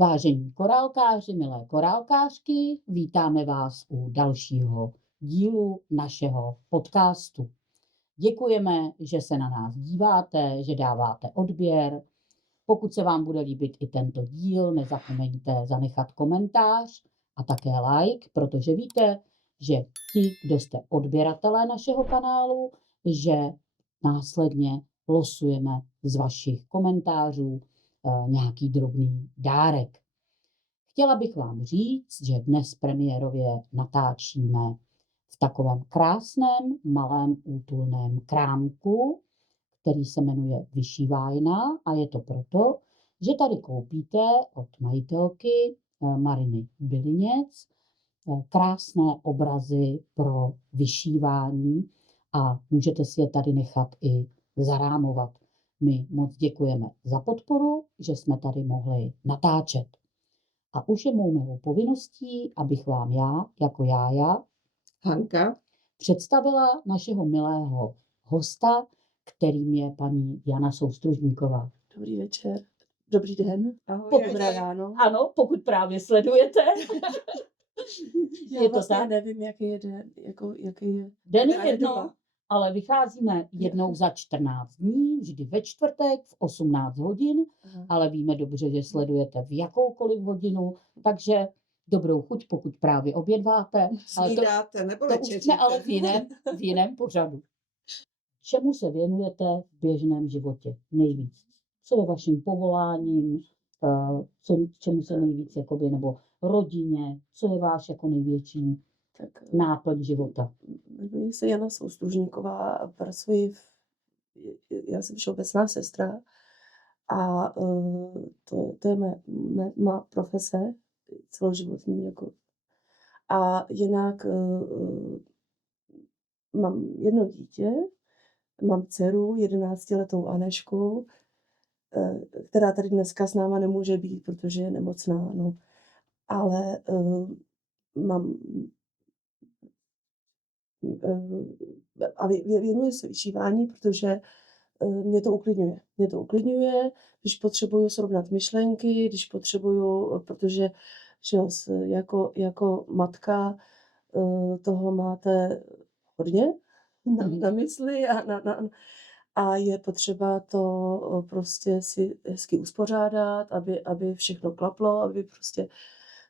Vážení korálkáři, milé korálkářky, vítáme vás u dalšího dílu našeho podcastu. Děkujeme, že se na nás díváte, že dáváte odběr. Pokud se vám bude líbit i tento díl, nezapomeňte zanechat komentář a také like, protože víte, že ti, kdo jste odběratelé našeho kanálu, že následně losujeme z vašich komentářů nějaký drobný dárek. Chtěla bych vám říct, že dnes premiérově natáčíme v takovém krásném, malém, útulném krámku, který se jmenuje Vyšívajna, a je to proto, že tady koupíte od majitelky Mariny Byliněc krásné obrazy pro vyšívání a můžete si je tady nechat i zarámovat. My moc děkujeme za podporu, že jsme tady mohli natáčet. A už je mou milou povinností, abych vám já, jako Jája, Hanka, představila našeho milého hosta, kterým je paní Jana Soustružníková. Dobrý večer, dobrý den, ahoj. dobré ráno. Ano, pokud právě sledujete. Já Je to vlastně tak? nevím, jaký je den, jaký je. Den jaká je je jedno, doba. ale vycházíme jednou za 14 dní, vždy ve čtvrtek v 18 hodin, Aha. ale víme dobře, že sledujete v jakoukoliv hodinu, takže dobrou chuť, pokud právě obědváte. Ale to, Snídáte nebo to už večeříte? jsme ale v jiném pořadu. Čemu se věnujete v běžném životě nejvíc? Co je vaším povoláním? Čemu se nejvíc, jakoby, nebo rodině? Co je váš jako největší Tak náplň života? jmenuji se Jana Soustružníková a pracuji já jsem všeobecná sestra a to je má profese celoživotní. Jako. A jinak mám jedno dítě, mám dceru, 11letou Anešku, která tady dneska s náma nemůže být, protože je nemocná, no. Ale mám a věnuji se vyšívání, protože mě to uklidňuje. Mě to uklidňuje, když potřebuju srovnat myšlenky, když potřebuju, protože že jako matka toho máte hodně na mysli a je potřeba to prostě si hezky uspořádat, aby všechno klaplo, aby prostě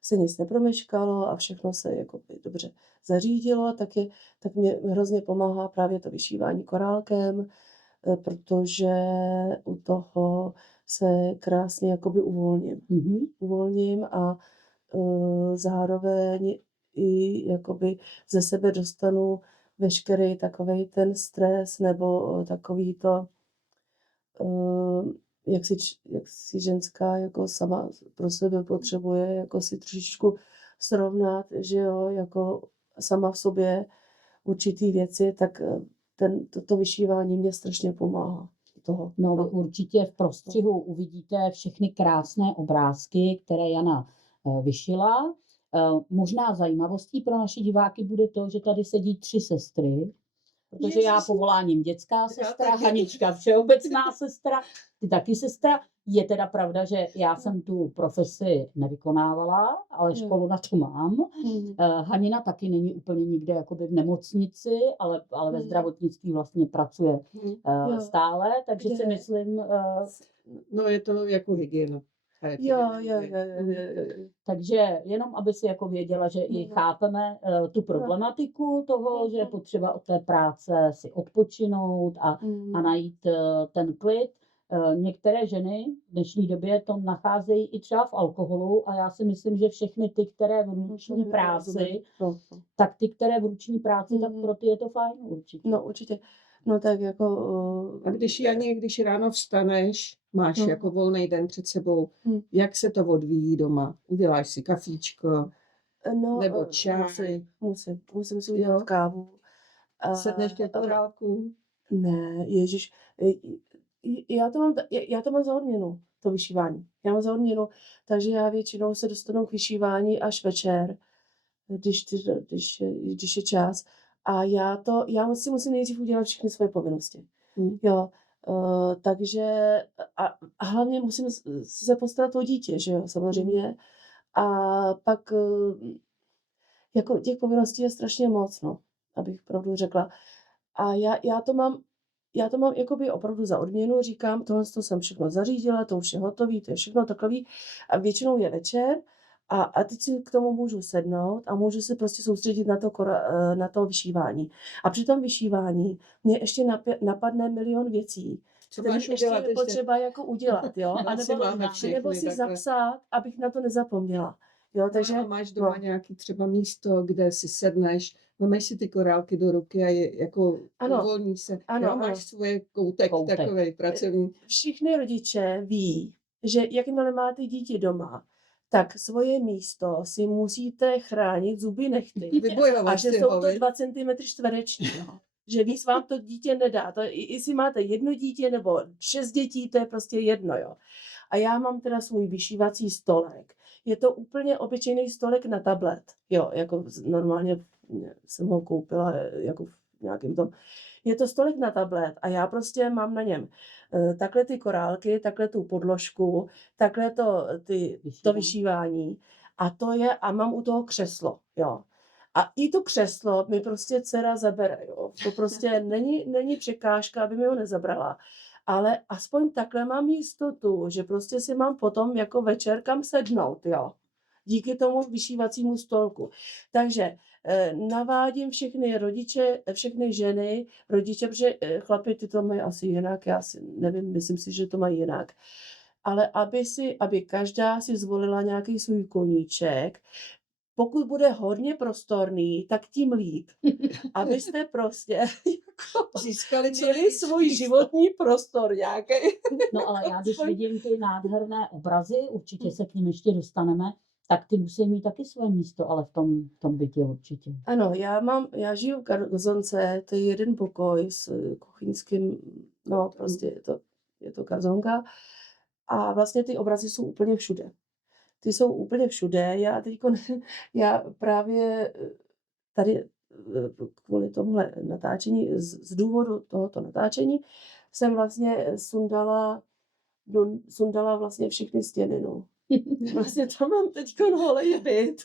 se nic nepromeškalo a všechno se jako dobře zařídilo, tak mě hrozně pomáhá právě to vyšívání korálkem, protože u toho se krásně jakoby uvolním. Uvolním a zároveň i jakoby ze sebe dostanu veškerý takovej ten stres nebo takový to, jak si ženská jako sama pro sebe potřebuje jako si trošičku srovnat, že jo, jako sama v sobě určitý věci, tak toto vyšívání mě strašně pomáhá. No, vy určitě v prostřihu uvidíte všechny krásné obrázky, které Jana vyšila. Možná zajímavostí pro naše diváky bude to, že tady sedí 3 sestry, protože já povoláním dětská sestra, Hanička všeobecná sestra, ty taky sestra. Je teda pravda, že já jsem tu profesi nevykonávala, ale školu na to mám. Hanina taky není úplně nikde jakoby v nemocnici, ale ve zdravotnictví vlastně pracuje stále, takže si myslím... No je to jako hygiena. Jo. Takže jenom, aby si jako věděla, že i chápeme tu problematiku toho, že je potřeba od té práce si odpočinout a najít ten klid. Některé ženy v dnešní době to nacházejí i třeba v alkoholu a já si myslím, že všechny ty, které v ruční práci, tak ty, které v ruční práci, tak pro ty je to fajn určitě. No určitě. No tak jako... A když ráno vstaneš, máš jako volný den před sebou, jak se to odvíjí doma? Uděláš si kafíčko nebo čaj? Musím si udělat kávu. Sedneš ke korálku? Ne, ježiš. Já to mám za odměnu, to vyšívání. Já mám za odměnu, takže já většinou se dostanu k vyšívání až večer, když je čas. A já si musím nejdřív udělat všechny svoje povinnosti. Jo, Takže a hlavně musím se postarat o dítě, že jo, samozřejmě. A pak jako těch povinností je strašně moc, no, abych pravdu řekla. A já to mám jakoby opravdu za odměnu, říkám, tohle to jsem všechno zařídila, to už je hotový, to je všechno takový. A většinou je večer a teď si k tomu můžu sednout a můžu se prostě soustředit na to vyšívání. A při tom vyšívání mě ještě napadne milion věcí, Co které máš ještě udělat je ještě? potřeba jako udělat, jo? A Asi máme všechny nebo si takhle. zapsat, abych na to nezapomněla. Jo, takže A máš doma no. nějaký třeba místo, kde si sedneš, vemeš si ty korálky do ruky a je jako Ano. uvolní se. Ano, Jo, ano. máš svoje koutek Koutek. takovej pracovní. Všichni rodiče ví, že jakmile máte dítě doma, tak svoje místo si musíte chránit zuby nehty. A Vybojovat že si jsou ho, to viď? 2 cm čtvereční. No. Že víc vám to dítě nedá. To, jestli máte 1 dítě nebo 6 dětí, to je prostě jedno. Jo. A já mám teda svůj vyšívací stolek. Je to úplně obyčejný stolek na tablet. Jo, jako normálně jsem ho koupila jako v nějakém tom. Je to stolek na tablet a já prostě mám na něm takhle ty korálky, takhle tu podložku, takhle to vyšívání a mám u toho křeslo, jo. A i to křeslo mi prostě dcera zabere, jo. To prostě není překážka, aby mi ho nezabrala. Ale aspoň takhle mám jistotu, že prostě si mám potom jako večer kam sednout, jo. Díky tomu vyšívacímu stolku. Takže navádím všechny rodiče, všechny ženy, rodiče, protože chlapi ty to mají asi jinak, já si nevím, myslím si, že to mají jinak. Ale aby každá si zvolila nějaký svůj koníček, pokud bude hodně prostorný, tak tím líp. Abyste prostě jako Získali co měli nejvíc svůj místa. životní prostor nějaký. No ale já když vidím ty nádherné obrazy, určitě se k ním ještě dostaneme, tak ty musí mít taky své místo, ale v tom bytě určitě. Ano, já žiju v garzonce, to je jeden pokoj s kuchyňským, no prostě je to garzonka. A vlastně ty obrazy jsou úplně všude. Ty jsou úplně všude. Já právě tady kvůli tomuhle natáčení, z důvodu tohoto natáčení, jsem vlastně sundala vlastně všechny stěny, no. Vlastně tam mám teďko holej byt.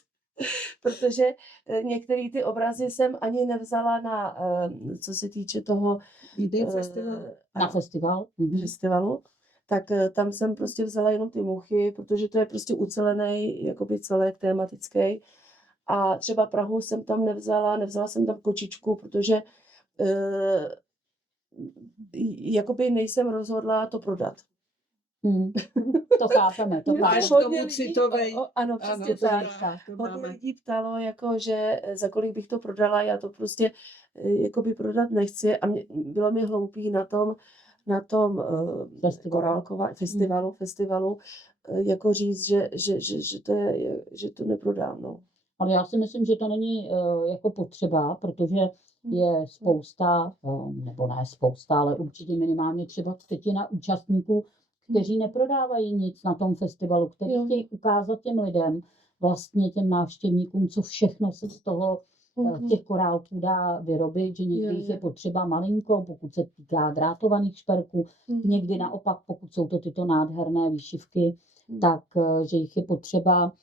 Protože některé ty obrazy jsem ani nevzala na, co se týče toho Video festival. Na festival? festivalu, tak tam jsem prostě vzala jenom ty muchy, protože to je prostě ucelený jakoby celek tematický. A třeba Prahu jsem tam nevzala jsem tam kočičku, protože jakoby nejsem rozhodla to prodat. To chápeme, to Máš chápeme. tomu citovej. Ano, přesně Ano, tak. to Hodně máme. lidí ptalo, jako, že za kolik bych to prodala, já to prostě jakoby prodat nechci a bylo mi hloupý na tom festivalu jako říct, že to neprodám. No. Ale já si myslím, že to není jako potřeba, protože je spousta, nebo ne spousta, ale určitě minimálně třeba 1/3 účastníků, kteří neprodávají nic na tom festivalu, kteří chtějí ukázat těm lidem, vlastně těm návštěvníkům, co všechno se z toho těch korálků dá vyrobit, že někdy jich je potřeba malinko, pokud se týká drátovaných šperků, někdy naopak, pokud jsou to tyto nádherné výšivky, tak že jich je potřeba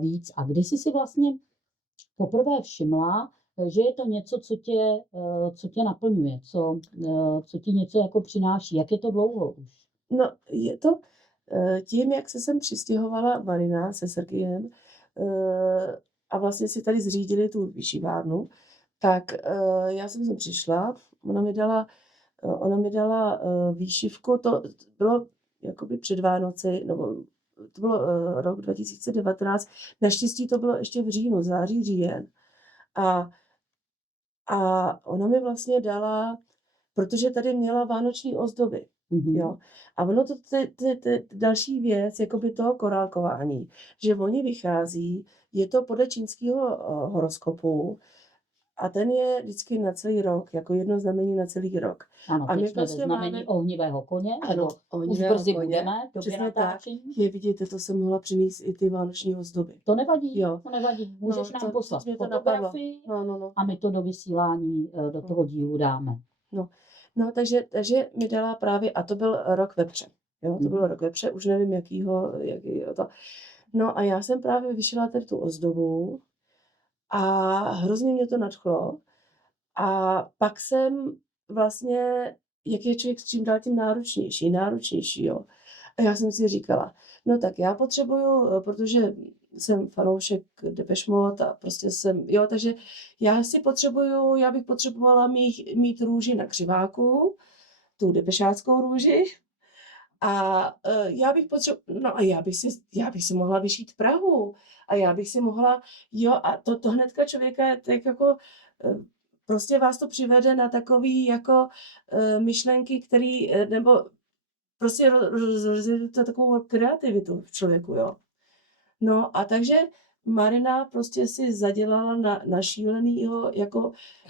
víc. A kdy jsi si vlastně poprvé všimla, že je to něco, co tě naplňuje, co ti něco jako přináší? Jak je to dlouho už? No, je to tím, jak se sem přistěhovala Marina se Sergejem a vlastně si tady zřídili tu vyšívárnu, tak já jsem sem přišla, ona mi dala výšivku, to bylo jakoby před Vánoci, nebo to bylo rok 2019, naštěstí to bylo ještě v říjnu, září, říjen. A ona mi vlastně dala, protože tady měla vánoční ozdoby. Jo. A ono to další věc, jakoby toho korálkování, že oni vychází, je to podle čínského horoskopu a ten je vždycky na celý rok, jako jedno znamení na celý rok. Ano, a teď my jsme ve prostě znamení ohnivého koně, ano, už brzy budeme, době přesně tak. natáčení. Je vidíte, to jsem mohla přinést i ty vánoční ozdoby. To nevadí, Jo. to nevadí. Můžeš nám poslat mě to fotografii No. a my to do vysílání, do toho dílu dáme. No, No, takže mi dala právě, a to byl rok vepře. Jo, to byl rok vepře, už nevím, jakýho to. No a já jsem právě vyšila tady tu ozdobu a hrozně mě to nadchlo. A pak jsem vlastně, jak je člověk s čím dál tím náročnější, jo. A já jsem si říkala, no tak já potřebuju, protože jsem fanoušek Depeche Mode a prostě jo, takže já bych potřebovala mít růži na křiváku, tu depešáckou růži, a no a já bych si mohla vyšít Prahu a já bych si mohla, jo, a to hnedka člověka tak jako, prostě vás to přivede na takový jako myšlenky, který, nebo prostě rozjede takovou kreativitu v člověku, jo. No a takže Marina prostě si zadělala na šílenýho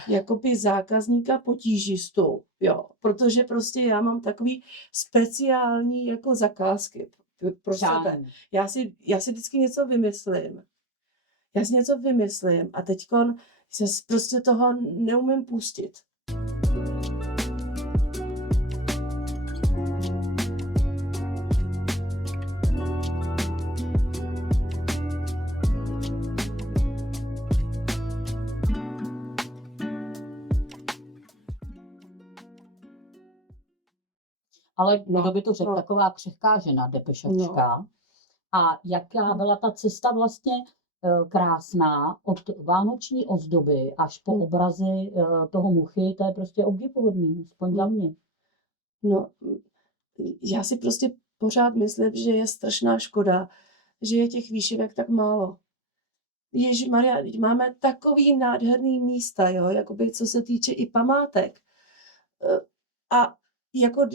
jakoby zákazníka potížistu, jo. Protože prostě já mám takový speciální jako zakázky pro sebe. Přání. Já si vždycky něco vymyslím a teďkon se prostě toho neumím pustit. Ale No, kdo by to řekl, no. taková křehká žena, depešačka. A jaká byla ta cesta vlastně krásná od vánoční ozdoby až po obrazy toho Muchy, to je prostě obdivuhodný, aspoň za mě. No, já si prostě pořád myslím, že je strašná škoda, že je těch výšivek tak málo. Ježišmarja, máme takový nádherný místa, jo, jakoby co se týče i památek. A jako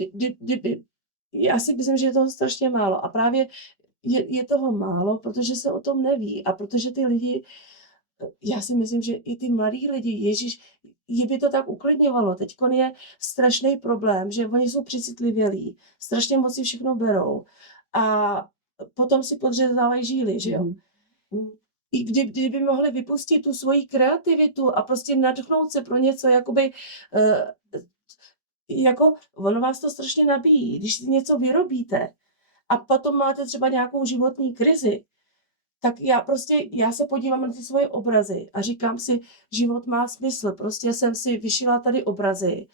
já si myslím, že je toho strašně málo. A právě je toho málo, protože se o tom neví a protože ty lidi, já si myslím, že i ty mladí lidi, je by to tak uklidňovalo. Teďkon je strašný problém, že oni jsou přecitlivělí, strašně moc si všechno berou a potom si podřezávají žíly, že jo. I kdyby mohli vypustit tu svoji kreativitu a prostě nadchnout se pro něco, jakoby, jako ono vás to strašně nabíjí, když si něco vyrobíte a potom máte třeba nějakou životní krizi, tak já se podívám na ty svoje obrazy a říkám si, život má smysl, prostě jsem si vyšila tady obrazy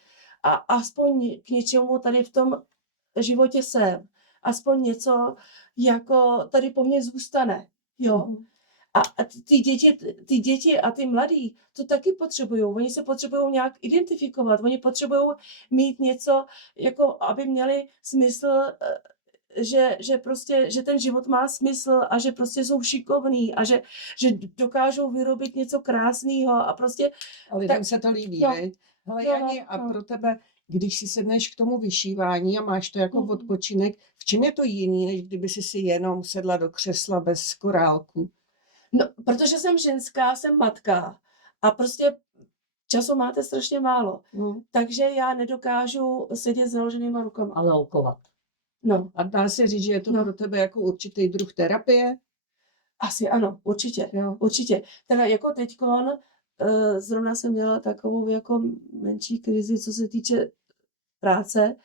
a aspoň k něčemu tady v tom životě jsem, aspoň něco jako tady po mně zůstane, jo. A ty děti a ty mladí to taky potřebují. Oni se potřebují nějak identifikovat. Oni potřebují mít něco, jako aby měli smysl, že ten život má smysl a že prostě jsou šikovní a že dokážou vyrobit něco krásného a prostě. A lidem se to líbí, viď? Hele, Jani, a pro tebe, když si sedneš k tomu vyšívání a máš to jako odpočinek, v čem je to jiný, než kdyby si jenom sedla do křesla bez korálku? No, protože jsem ženská, jsem matka a prostě času máte strašně málo. Takže já nedokážu sedět s založenýma rukama. Ale okovat. No. A dá se říct, že je to pro tebe jako určitý druh terapie? Asi ano, určitě. Jo. Určitě. Teda jako teďkon zrovna jsem měla takovou jako menší krizi, co se týče práce,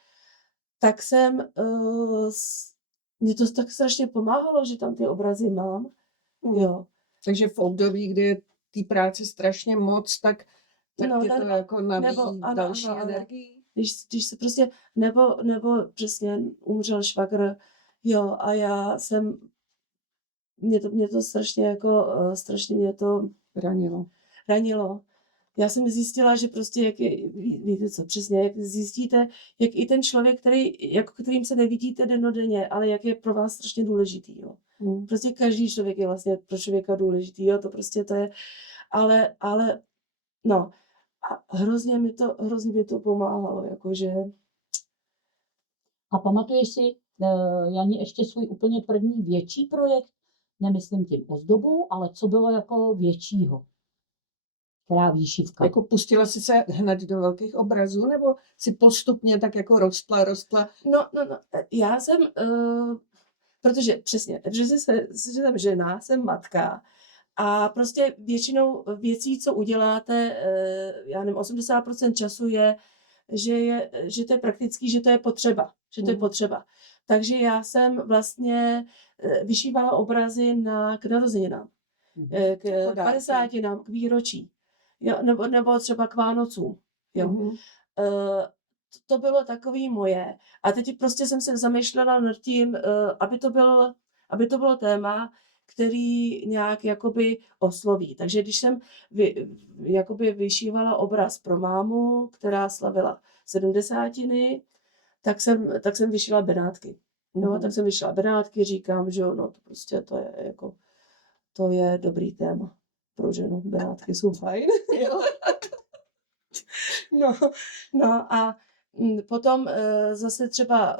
tak mě to tak strašně pomáhalo, že tam ty obrazy mám. Jo. Takže v období, kdy je té práce strašně moc, tak tě to jako nabíjí další energii? Když se prostě, nebo přesně umřel švagr, jo, a já jsem, mě to strašně jako, strašně mě to ranilo. Já jsem zjistila, že prostě, víte co, přesně, jak zjistíte, jak i ten člověk, kterým se nevidíte dennodenně, ale jak je pro vás strašně důležitý, jo. Prostě každý člověk je vlastně pro člověka důležitý, jo, to prostě to je, ale, no, a hrozně mi to pomáhalo, jakože. A pamatuješ si, Jani, ještě svůj úplně první větší projekt, nemyslím tím ozdobu, ale co bylo jako většího? Která výšivka? Jako pustila jsi se hned do velkých obrazů, nebo si postupně tak jako rostla? No, já jsem, protože přesně, že jsem žena, jsem matka a prostě většinou věcí, co uděláte, já nevím, 80% času je že to je praktický, že to je potřeba, že to je potřeba. Takže já jsem vlastně vyšívala obrazy k narozeninám, k 50, k výročí, jo, nebo třeba k Vánocům, jo. To bylo takový moje. A teď prostě jsem se zamýšlela nad tím, aby to bylo téma, který nějak jakoby osloví. Takže když jsem jakoby vyšívala obraz pro mámu, která slavila 70, tak jsem vyšila Benátky. Jo, tak jsem vyšila Benátky, říkám, že no to prostě to je dobrý téma pro ženu. Benátky jsou fajn. Jo. No a potom zase třeba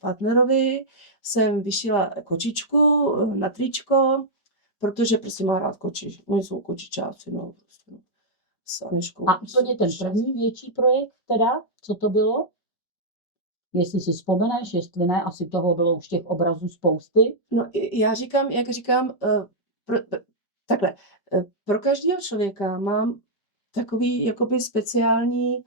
partnerovi jsem vyšila kočičku na tričko, protože prostě má rád koči. Oni jsou kočičáci, no. Prostě, no. S Aneškou. A úplně ten první větší projekt teda, co to bylo? Jestli si vzpomeneš, jestli ne, asi toho bylo už těch obrazů spousty. No já říkám, takhle, pro každého člověka mám takový jakoby speciální,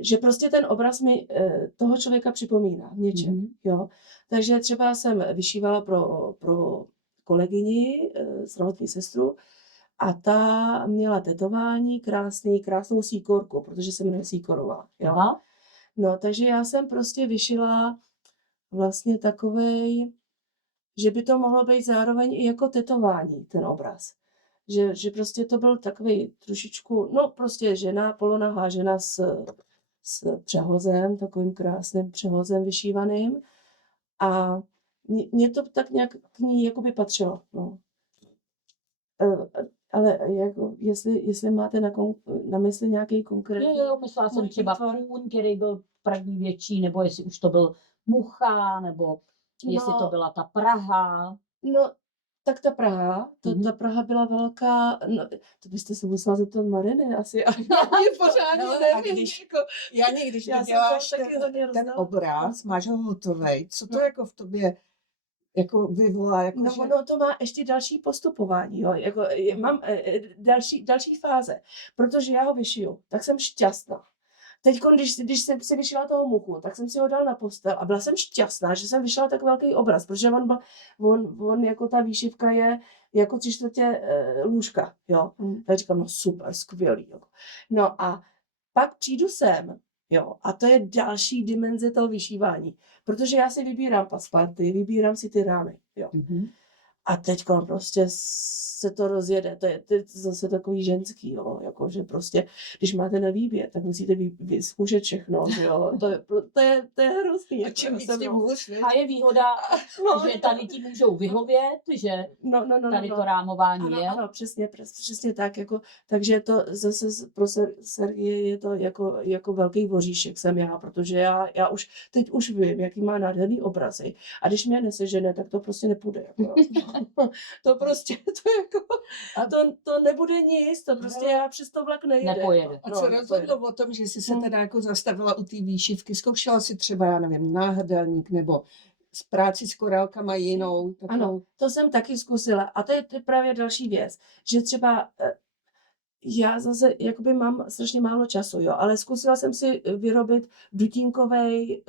že prostě ten obraz mi toho člověka připomíná v něčem, jo. Takže třeba jsem vyšívala pro kolegyni, zdravotní sestru, a ta měla tetování, krásnou síkorku, protože se jmenuje Síkorová, jo. Aha. No, takže já jsem prostě vyšila vlastně takovej, že by to mohlo být zároveň i jako tetování, ten obraz. Že prostě to byl takový trošičku, no prostě žena, polonahá žena s přehozem, takovým krásným přehozem vyšívaným. A mě to tak nějak k ní jakoby patřilo. No. Ale jako, jestli máte na mysli nějaký konkrétní... Jo, myslela jsem třeba kůň, který byl první větší, nebo jestli už to byl mucha, nebo jestli to byla ta Praha. No, tak ta Praha, ta Praha byla velká, no, to byste se musela zeptat Mariny asi, a já pořádně nevím. Jani, když děláš ten obraz, máš ho hotovej, co to jako v tobě jako vyvolá? Jako no, ono to má ještě další postupování, jo, jako mám další fáze, protože já ho vyšiju, tak jsem šťastná. Teď, když jsem si vyšila toho muchu, tak jsem si ho dal na postel a byla jsem šťastná, že jsem vyšla tak velký obraz, protože on jako ta výšivka je jako 3/4 lůžka, jo. Tak říkám, no super, skvělý. Jako. No a pak přijdu sem, jo, a to je další dimenze toho vyšívání, protože já si vybírám pasparty, vybírám si ty rámy, jo. A teď prostě se to rozjede, to je zase takový ženský, jo, jako, že prostě, když máte na výběr, tak musíte vyzkoušet všechno, jo, to je hrozný. A čím víc tím hůř, a je výhoda, že tady ti můžou vyhovět, že tady to rámování je. Ano, přesně tak, jako, takže to zase pro Sergeje je to jako velký voříšek jsem já, protože já teď už vím, jaký má nádherný obrazy a když mě nesežene, tak to prostě nepůjde, jako, to prostě, to nebude nic, to prostě já přes to vlak nejde. Nepojede. A co rozhodlo o tom, že jsi se teda jako zastavila u té výšivky? Zkoušela si třeba, já nevím, náhrdelník nebo práci s korálkama jinou? Takovou... Ano, to jsem taky zkusila. A to je právě další věc, že třeba já zase jakoby mám strašně málo času, jo, ale zkusila jsem si vyrobit dutínkovej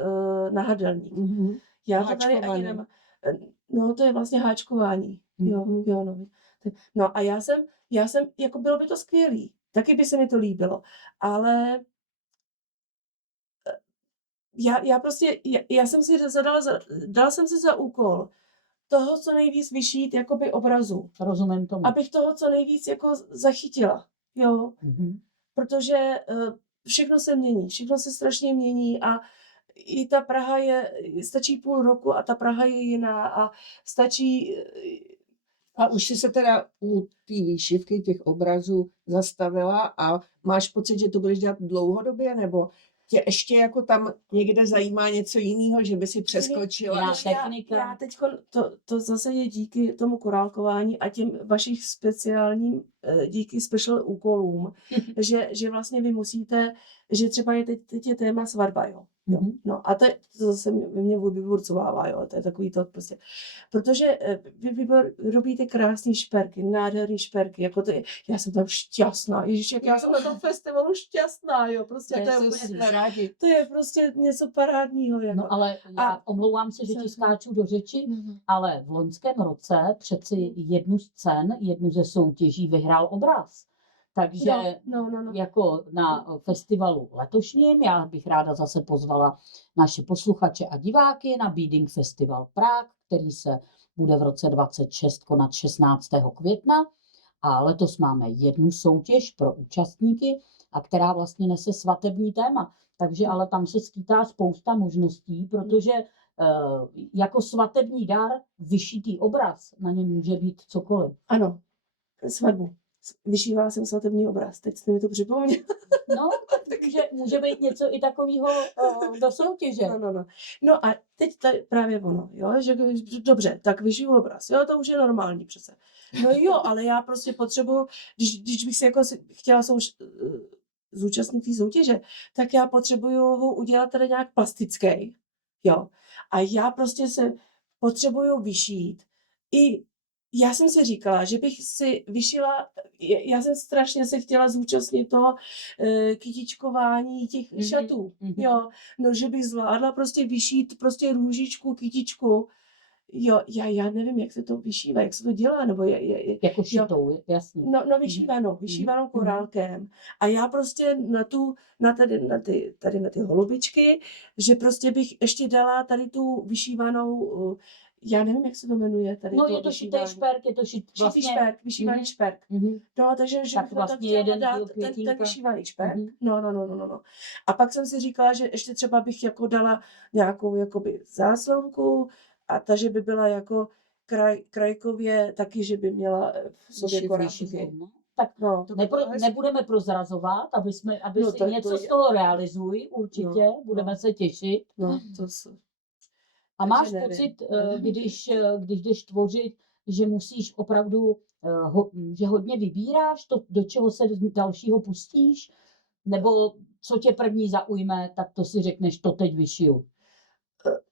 náhrdelník. Já to tady ani nemám. No, to je vlastně háčkování. Jo, no. No a já jsem, jako bylo by to skvělý. Taky by se mi to líbilo. Ale já jsem si dala jsem si za úkol toho, co nejvíc vyšít, jakoby obrazu. Rozumím tomu. Abych toho co nejvíc jako zachytila. Jo. Protože všechno se mění. Všechno se strašně mění a i ta Praha stačí půl roku a ta Praha je jiná a stačí... A už jsi se teda u té výšivky těch obrazů zastavila a máš pocit, že to budeš dělat dlouhodobě, nebo tě ještě jako tam někde zajímá něco jiného, že by si přeskočila? Já teď to zase je díky tomu korálkování a těm vašich speciálním, díky special úkolům, že vlastně vy musíte, že třeba teď je téma svatba, jo. Jo, Mhm. no a to zase mě vyburcovává, jo, to je takový to prostě. Protože vy robíte krásný šperky, nádherný šperky, jako to je, já jsem tam šťastná, ježiš, jak já jsem na tom festivalu šťastná, jo, prostě to je Tak to úplně, jsme rádi. to je prostě něco parádního, jako. No ale já omlouvám se, že ti skáču do řeči, ale v loňském roce přeci jednu z cen, jednu ze soutěží vyhrál obraz. Takže No. jako na festivalu letošním, já bych ráda zase pozvala naše posluchače a diváky na Beading Festival Prague, který se bude v roce 26 konat 16. května. A letos máme jednu soutěž pro účastníky, a která vlastně nese svatební téma. Takže ale tam se skýtá spousta možností, protože jako svatební dar vyšitý obraz, na něm může být cokoliv. Ano, svatbu. Vyšívala jsem svatební obraz, teď jste mi to připomněl. No, tak může být něco i takového do soutěže. No a teď právě ono, jo, že dobře, tak vyšiju obraz, jo, to už je normální přece. No jo, ale já prostě potřebuju, když bych se jako chtěla zúčastnit té soutěže, tak já potřebuju ho udělat tady nějak plastický, jo. A já prostě se potřebuju vyšít i já jsem si říkala, že bych si vyšila, já jsem strašně se chtěla zúčastnit toho kytičkování těch šatů, jo, no, že bych zvládla prostě vyšít prostě růžičku, kytičku, jo, já nevím, jak se to vyšívá, jak se to dělá, nebo jako šitou, jasně. No, vyšívanou korálkem. A já prostě tady na ty holubičky, že prostě bych ještě dala tady tu vyšívanou, já nevím, jak se to jmenuje tady. No, je to šitý šperk, je to vlastně šperk, vyšívaný šperk. No, takže že tak vlastně jeden dát ten vyšívaný šperk. No. A pak jsem si říkala, že ještě třeba bych jako dala nějakou jakoby záslonku a ta, že by byla jako krajkově taky, že by měla v sobě korálky. Tak nebudeme prozrazovat, aby si něco z toho realizuj, určitě, budeme se těšit. No, to se... A máš pocit, když jdeš tvořit, že musíš opravdu, že hodně vybíráš to, do čeho se dalšího pustíš? Nebo co tě první zaujme, tak to si řekneš, to teď vyšiju?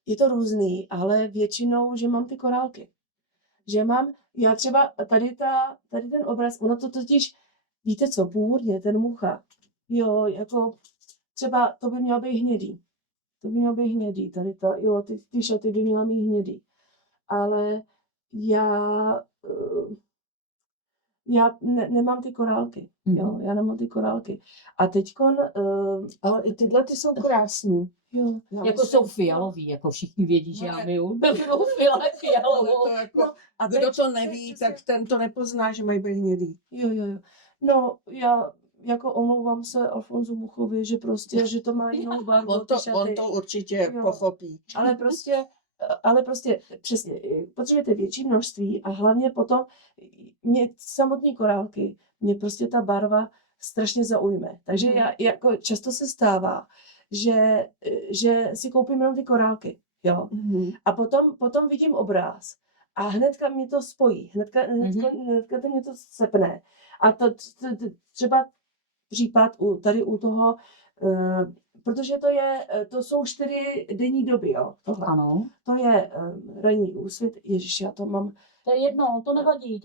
Je to různý, ale většinou, že mám ty korálky. Že mám, já třeba tady ten obraz, ono to totiž, víte co, původně ten mucha, jo, jako třeba to by mělo být hnědý. Tady ty šaty by měla mít hnědý. Ale já nemám ty korálky, jo, já nemám ty korálky. A teďkon, ale i tyhle ty jsou krásný. Jo. Jako jsou fialový, jako všichni vědí, že já miluji fialovou. A kdo to neví, tak ten to nepozná, že mají být hnědý. Jo. No, já jako omlouvám se Alfonzu Muchovi, že prostě, že to má jinou barvu. On to určitě pochopí. Ale prostě přesně, potřebujete větší množství a hlavně potom mě samotné korálky, mě prostě ta barva strašně zaujme. Takže já jako často se stává, že si koupím jenom ty korálky, jo. A potom vidím obráz a hnedka mě to spojí, hnedka to mě to sepne. A to třeba případ tady u toho, protože to jsou 4 denní doby, jo. Tohle. Ano. To je ranní úsvit, ježiš, já to mám. To je jedno, to nevadí.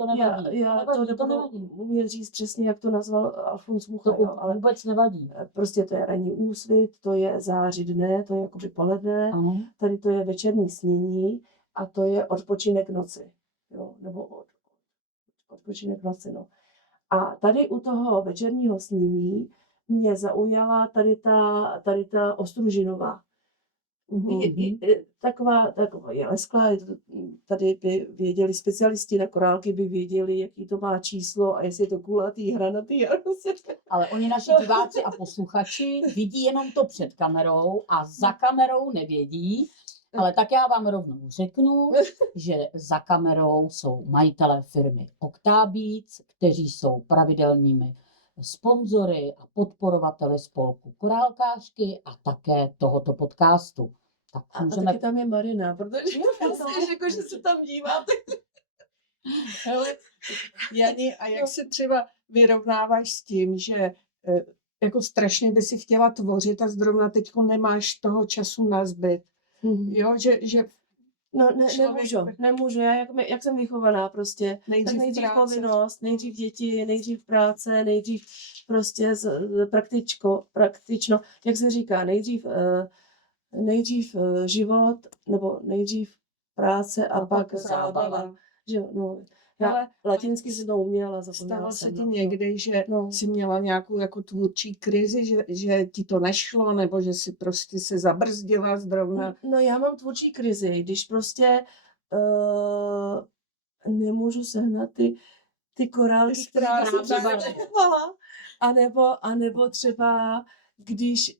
Já to nebudu umět říct přesně, jak to nazval Alfons Mucha, to ale vůbec nevadí. Prostě to je ranní úsvit, to je záři dne, to je jakoby poledne, ano. Tady to je večerní snění a to je odpočinek noci, jo, nebo odpočinek noci, no. A tady u toho večerního snění mě zaujala tady ta ostružinová. Taková je lesklá, tady by věděli specialisti na korálky, by věděli, jaký to má číslo a jestli je to kulatý, hranatý. Ale oni naši diváci a posluchači vidí jenom to před kamerou a za kamerou nevědí. Ale tak já vám rovnou řeknu, že za kamerou jsou majitelé firmy Octabeads, kteří jsou pravidelnými sponzory a podporovateli spolku Korálkářky a také tohoto podcastu. Tak a taky tam je Marina, protože jsi řekl, že se tam díváte. Hele, Jani, a jak se třeba vyrovnáváš s tím, že jako strašně by si chtěla tvořit a zrovna teďko nemáš toho času nazbyt. Mhm. Jo, že No, člověk nemůžu. Já jak jsem vychovaná prostě, tak nejdřív nejdřív práce. povinnost, nejdřív děti, nejdřív práce, nejdřív prostě praktično, jak se říká, nejdřív život, nebo nejdřív práce a pak zábava. Že jo, no. Já Ale latinsky si to uměla, zapomněla stalo se jsem. ti No. někdy, že No. jsi měla nějakou jako tvůrčí krizi, že ti to nešlo, nebo že si prostě se zabrzdila zrovna? No já mám tvůrčí krizi, když prostě nemůžu sehnat ty korálky, Ty které bych si správné. představovala. A nebo třeba, když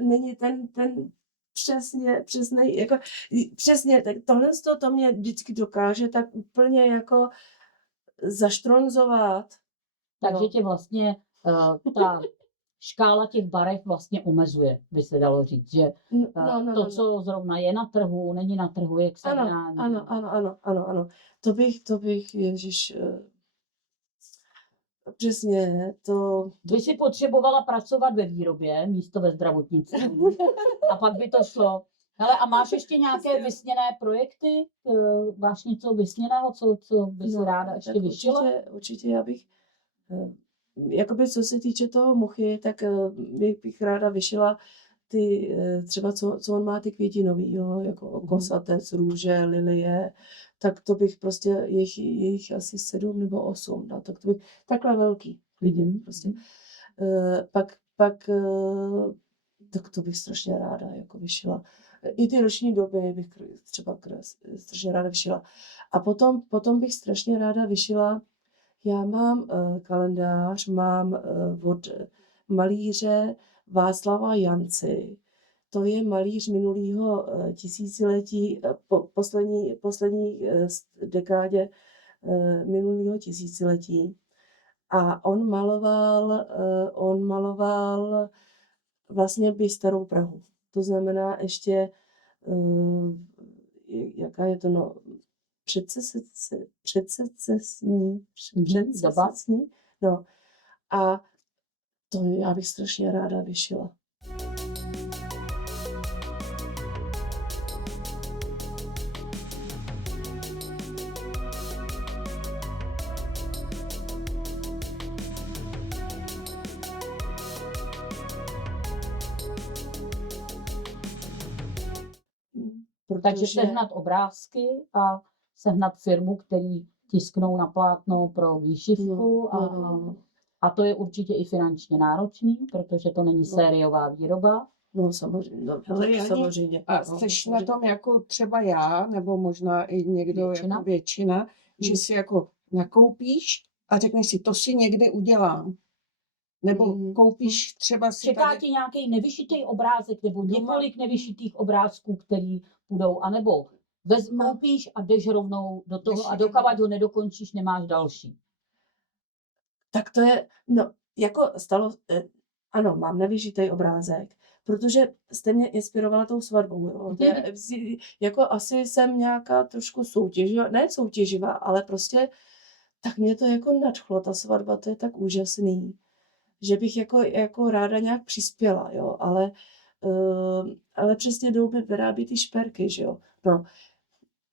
není ten přesný, jako přesně, tak to mě vždycky dokáže tak úplně jako zaštronzovat. Takže Jo. tě vlastně ta škála těch barev vlastně omezuje, by se dalo říct, že to, co zrovna je na trhu, není na trhu, jak se Ano. To bych, ježiš, přesně, to... By si potřebovala pracovat ve výrobě, místo ve zdravotnictví. A pak by to šlo. Hele, a máš ještě nějaké vysněné projekty? Máš něco vysněného, co by si ráda ještě vyšila? Určitě já bych, jakoby co se týče toho muchy, tak bych ráda vyšila ty, třeba co on má ty květinový, jo, jako kosatec, růže, lilie, tak to bych prostě, jejich asi 7 nebo 8, no, tak to bych, takhle velký, vidím prostě. Pak tak to bych strašně ráda jako vyšila. I ty roční doby bych třeba strašně ráda vyšila. A potom bych strašně ráda vyšila, já mám kalendář, mám od malíře Václava Janci. To je malíř minulého tisíciletí, poslední dekádě minulého tisíciletí. A on maloval vlastně by starou Prahu. To znamená ještě, jaká je to, no, předsecesní, no. A to já bych strašně ráda vyšila. Takže sehnat obrázky a sehnat firmu, který tisknou na plátno pro výšivku. A to je určitě i finančně náročný, protože to není sériová výroba. No samozřejmě. Samozřejmě. A jsi na tom jako třeba já, nebo možná i někdo jako většina, že si jako nakoupíš a řekneš si, to si někde udělám. Nebo koupíš třeba si Čeká ti nějaký nevyšitý obrázek, nebo několik nevyšitých obrázků, který budou, anebo koupíš a jdeš rovnou do toho a dokavad ho nedokončíš, nemáš další. Tak to je, no, jako stalo, ano, mám nevyšitý obrázek, protože jste mě inspirovala tou svatbou, jo. Jako asi jsem nějaká trošku soutěživá, ale prostě tak mě to jako nadchlo, ta svatba, to je tak úžasný, že bych jako ráda nějak přispěla, jo, ale přesně jdou mi vyrábět ty šperky, že jo, no.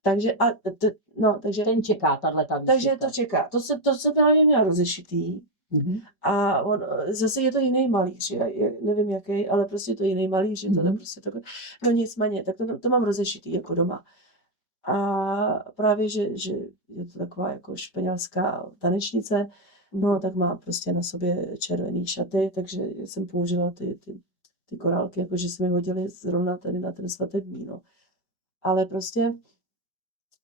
Takže ten čeká, tahleta výšivka. Takže to čeká, to se právě měla rozešitý. A zase je to jiný malíř, nevím jaký, ale prostě to jiný malíř, je to prostě takové, no nicméně, tak to mám rozešitý jako doma. A právě, že je to taková jako španělská tanečnice, no tak má prostě na sobě červený šaty, takže jsem použila ty korálky, jakože se mi hodily zrovna tady na ten svatební, no. Ale prostě,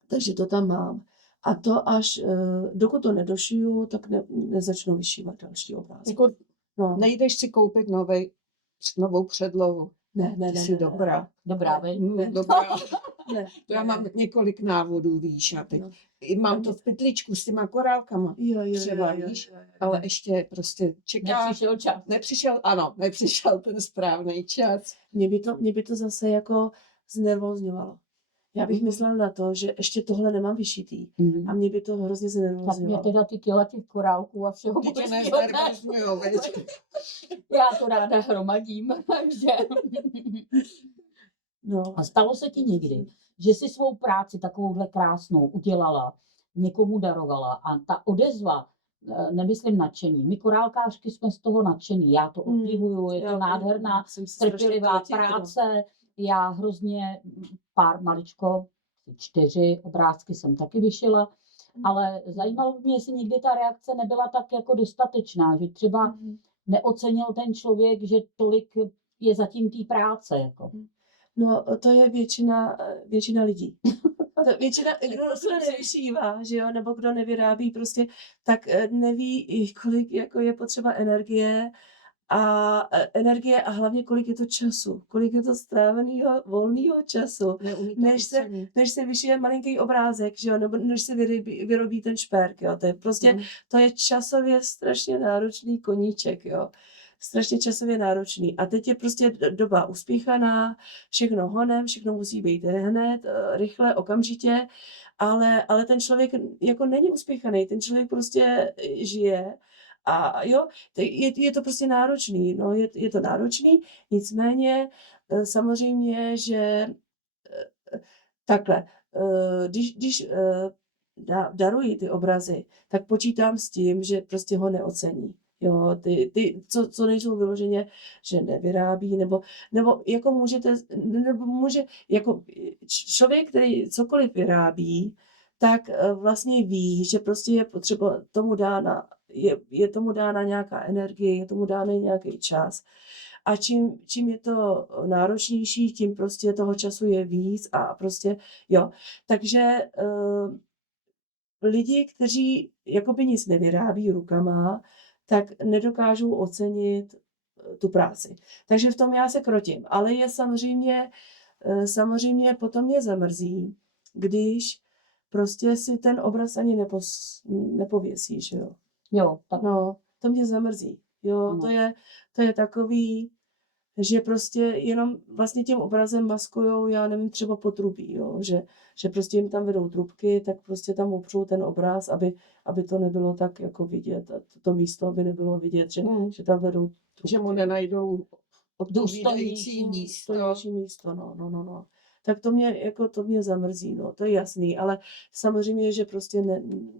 takže to tam mám. A to až, dokud to nedošiju, tak nezačnu vyšívat další obrázky. Jako nejdeš si koupit novou předlohu. Ne. Jsi dobrá. Dobrá, dobrá. Já mám několik návodů, víš, a teď mám to v pytličku s těma korálkama. Třeba, víš, ale ještě prostě čeká. Nepřišel čas. Nepřišel ten správný čas. Mě by to zase jako znervózňovalo. Já bych myslela na to, že ještě tohle nemám vyšitý a Mhm. mě by to hrozně Tak mě znervozňovalo. teda ty těla těch korálků a všeho Ty tě možného neznervozňujou, viď? Já to ráda hromadím, takže... No. A stalo se ti někdy, že jsi svou práci takovouhle krásnou udělala, někomu darovala a ta odezva, nemyslím nadšení, my korálkářky jsme z toho nadšení, já to obdivuju, je to nádherná, jsem strašně trpělivá poletět, no. práce, já hrozně pár maličko, 4 obrázky jsem taky vyšila, ale zajímalo by mě, jestli někdy ta reakce nebyla tak jako dostatečná, že třeba Mhm. neocenil ten člověk, že tolik je zatím té práce. Jako. No, to je většina lidí. Většina, kdo Jako jsem si- nevyšívá, že jo, nebo kdo nevyrábí prostě, tak neví, kolik jako je potřeba energie a hlavně kolik je to času, kolik je to stráveného volného času, Neumí to ocenit. než se vyšije malinký obrázek, že jo, nebo než se vyrobí ten šperk, jo, to je prostě, to je časově strašně náročný koníček, jo. Strašně časově náročný. A teď je prostě doba uspěchaná, všechno honem, všechno musí být hned, rychle, okamžitě, ale ten člověk jako není uspěchaný, ten člověk prostě žije a jo, je to prostě náročný, no, je to náročný, nicméně samozřejmě, že takhle, když daruji ty obrazy, tak počítám s tím, že prostě ho neocení. Jo, co nejsou vyloženě, že nevyrábí, nebo jako může, jako člověk, který cokoliv vyrábí, tak vlastně ví, že prostě je potřeba tomu dána, je tomu dána nějaká energie, je tomu dána nějaký čas. A čím je to náročnější, tím prostě toho času je víc a prostě, jo. Takže lidi, kteří jakoby nic nevyrábí rukama, tak nedokážou ocenit tu práci. Takže v tom já se krotím. Ale je samozřejmě potom mě zamrzí, když prostě si ten obraz ani nepověsí, že jo. Jo, tak No, to mě zamrzí. Jo, Ano. to je takový, že prostě jenom vlastně tím obrazem maskujou, já nevím, třeba potrubí, jo, že prostě jim tam vedou trubky, tak prostě tam opřou ten obraz, aby to nebylo tak jako vidět, a to místo, aby nebylo vidět, že tam vedou trubky. Že mu nenajdou odpovídající místo. Důstojnější místo, no. Tak to mě zamrzí, no, to je jasný, ale samozřejmě, že prostě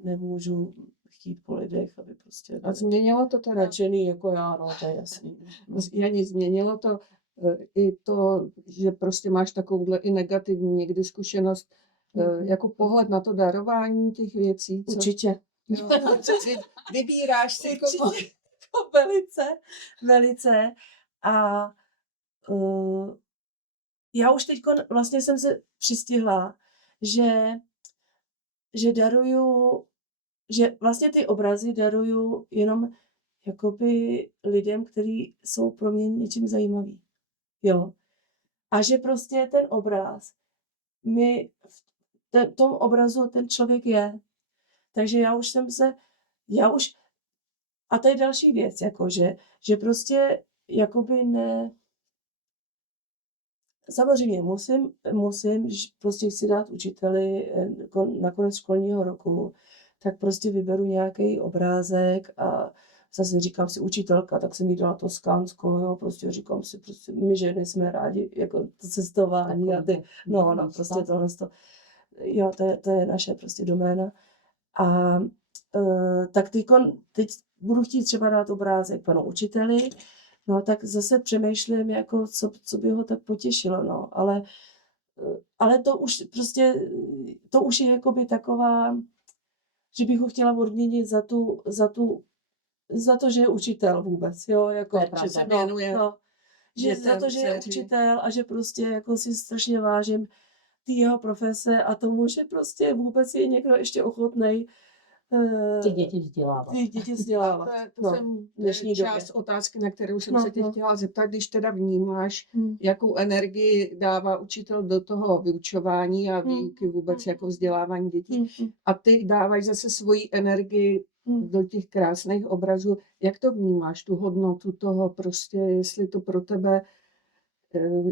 nemůžu chtít po lidech, aby prostě A změnilo to teda? nadšený jako já, no, to je jasný. No. Janí, změnilo to i to, že prostě máš takovouhle i negativní někdy zkušenost, jako pohled na to darování těch věcí? Co? Určitě. Jo, co si vybíráš si Určitě. Velice. A já už teď vlastně jsem se přistihla, že daruju, že vlastně ty obrazy daruju jenom jakoby lidem, kteří jsou pro mě něčím zajímaví. Jo. A že prostě ten obraz v tom obrazu ten člověk je. Takže a to je další věc, jako že prostě jakoby samozřejmě musím, když prostě chci dát učiteli na konec školního roku, tak prostě vyberu nějaký obrázek a zase říkám si učitelka, tak jsem jí dala Toskánsko, jo, prostě říkám si, prostě my ženy jsme rádi, jako to cestování a ty, no, prostě tohle, jo, to je naše prostě doména. A tak teď budu chtít třeba dát obrázek panu učiteli, no tak zase přemýšlím, jako co by ho tak potěšilo, no, ale to už prostě, to už je jakoby taková, že bych ho chtěla odměnit za to, že je učitel vůbec, jo, jako, že se věnuje. Že za to, že je učitel a že prostě jako si strašně vážím ty jeho profese a tomu, že prostě vůbec je někdo ještě ochotnej ty děti vzdělávat. To je část otázky, na kterou jsem se tě chtěla zeptat, když teda vnímáš, jakou energii dává učitel do toho vyučování a výuky vůbec jako vzdělávání dětí. A ty dáváš zase svoji energii do těch krásných obrazů. Jak to vnímáš, tu hodnotu toho prostě, jestli to pro tebe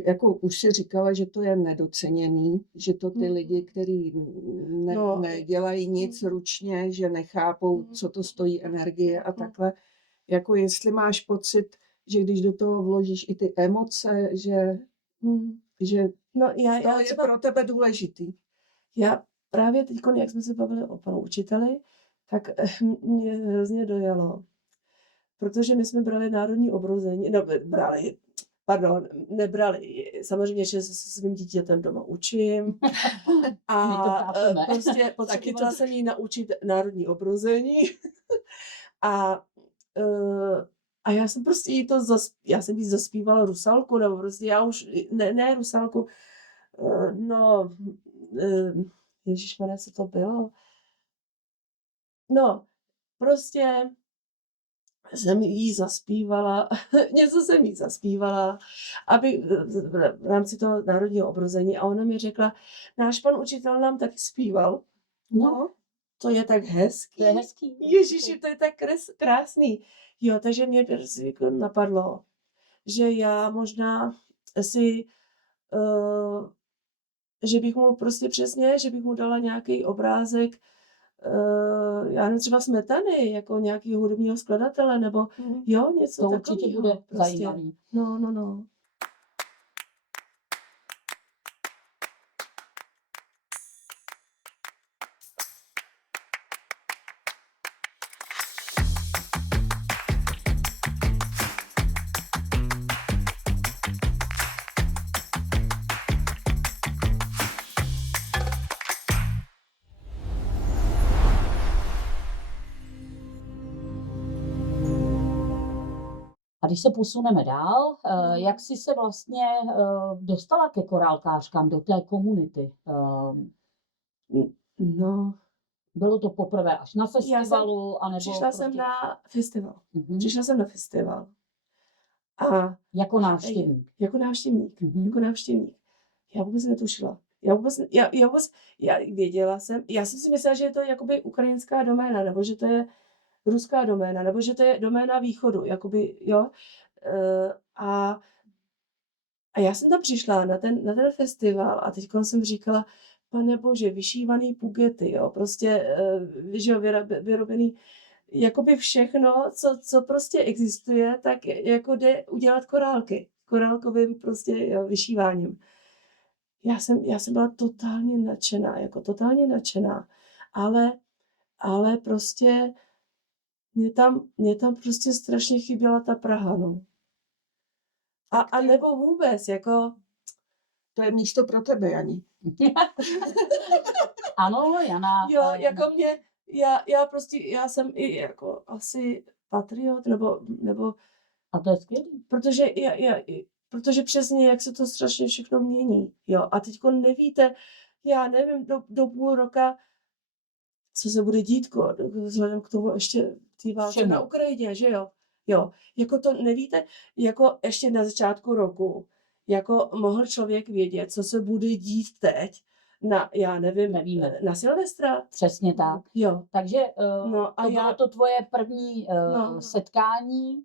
jako už si říkala, že to je nedoceněný, že to ty lidi, Mhm. kteří No, nedělají nic mhm, ručně, že nechápou, mhm, co to stojí energie a mhm. takhle. Jako jestli máš pocit, že když do toho vložíš i ty emoce, Mhm. že No, to já je třeba pro tebe důležitý. já právě teďko, jak jsme se bavili o panu učiteli, tak mě hrozně dojalo, protože my jsme brali národní obrození, no, brali, pardon, nebrali. Samozřejmě, že se svým dítětem doma učím My to a chápeme. prostě Taky potřebovala to jsem jí naučit národní obrození a, eh, a já jsem prostě jí to já jsem jí zaspívala Rusalku, nebo prostě já už, ne Rusalku, no, eh, ježišmarja, co to bylo? No, prostě jsem jí zaspívala, něco jsem jí zaspívala, aby v rámci toho národního obrození a ona mi řekla, náš pan učitel nám taky zpíval. No, No, to je tak to je hezký. hezký. Ježiši, to je tak krásný. Jo, takže mě prostě jako napadlo, že já možná si, že bych mu prostě přesně, že bych mu dala nějaký obrázek, já nevím, třeba Smetany, jako nějakého hudebního skladatele, nebo Mhm. jo, něco To určitě bude takového prostě. zajímavý. No, no, no. A když se posuneme dál, No. jak jsi se vlastně dostala ke korálkářkám, do té komunity? No, Bylo to poprvé až na já jsem, festivalu, anebo přišla jsem prostě... na festival. Mhm. Přišla jsem na festival. A Jako návštěvník. jako návštěvník, Mhm. jako návštěvník. Já vůbec netušila. Já věděla jsem, já jsem si myslela, že je to jakoby ukrajinská doména, nebo že to je ruská doména, nebo že to je doména východu, jakoby, jo. A já jsem tam přišla na ten festival a teďkon jsem říkala, pane bože, vyšívaný pugety, jo, prostě, že jo, vyrobený, jakoby všechno, co prostě existuje, tak jako jde udělat korálky, korálkovým prostě, jo, vyšíváním. Já jsem byla totálně nadšená, jako totálně nadšená, ale prostě mě tam prostě strašně chyběla ta Praha, no. A nebo vůbec, jako, To je místo pro tebe, Jani. Ano, Jana. jo, jako mě, já prostě, já jsem i jako asi patriot, nebo A to je skvělý. protože přesně, jak se to strašně všechno mění, jo. A teďko nevíte, já nevím, do půl roka, co se bude dít, vzhledem k tomu ještě té válce Všemu. na Ukrajině, že jo. Jo, jako to nevíte, jako ještě na začátku roku, jako mohl člověk vědět, co se bude dít teď, já nevím, Nevíme. na Silvestra. Přesně tak. Jo. Takže No a to bylo to tvoje první No. setkání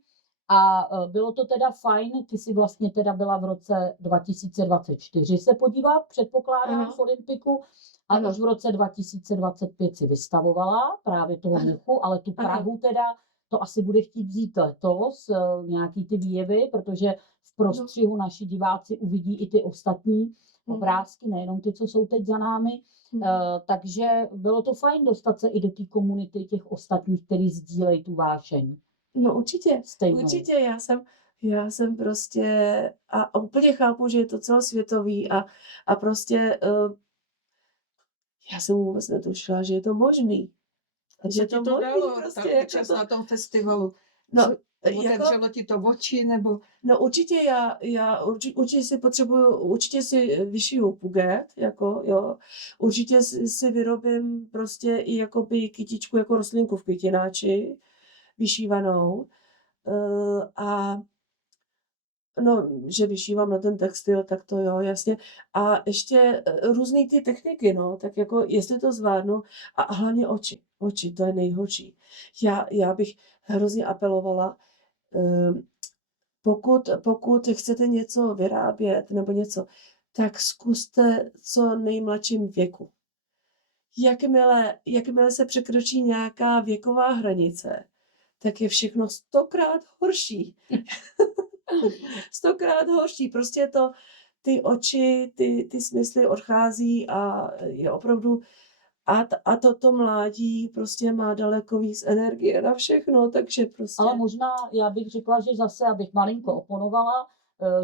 a bylo to teda fajn. Ty jsi vlastně teda byla v roce 2024 se podívat, předpokládám, Ano. v Olympiku. A Ano. už v roce 2025 si vystavovala právě toho Ano. muchu, ale tu Ano. Prahu teda, to asi bude chtít vzít letos, nějaký ty výjevy, protože v prostřihu naši diváci uvidí i ty ostatní obrázky, nejenom ty, co jsou teď za námi. Takže bylo to fajn dostat se i do té komunity těch ostatních, kteří sdílejí tu vášeň. No určitě, Stejnou. určitě, já jsem prostě, a úplně chápu, že je to celosvětový a prostě, já jsem vůbec netušila, že je to možný. A Že co ti to možný dalo, prostě, ta jako účast to, na tom festivalu? no, jako, Otevřelo ti to oči, nebo? no určitě určitě si vyšiju puget, jako jo, určitě si vyrobím prostě i jakoby kytičku jako rostlinku v květináči, vyšívanou, a no, že vyšívám na ten textil, tak to jo, jasně. A ještě různý ty techniky, no, tak jako jestli to zvládnu a hlavně oči, to je nejhorší. Já bych hrozně apelovala, pokud chcete něco vyrábět nebo něco, tak zkuste co nejmladším věku. Jakmile se překročí nějaká věková hranice, tak je všechno 100krát horší. 100krát horší. Prostě ty oči, ty smysly odchází a je opravdu to mládí prostě má daleko víc energie na všechno, takže prostě... Ale možná já bych řekla, že zase, abych malinko oponovala,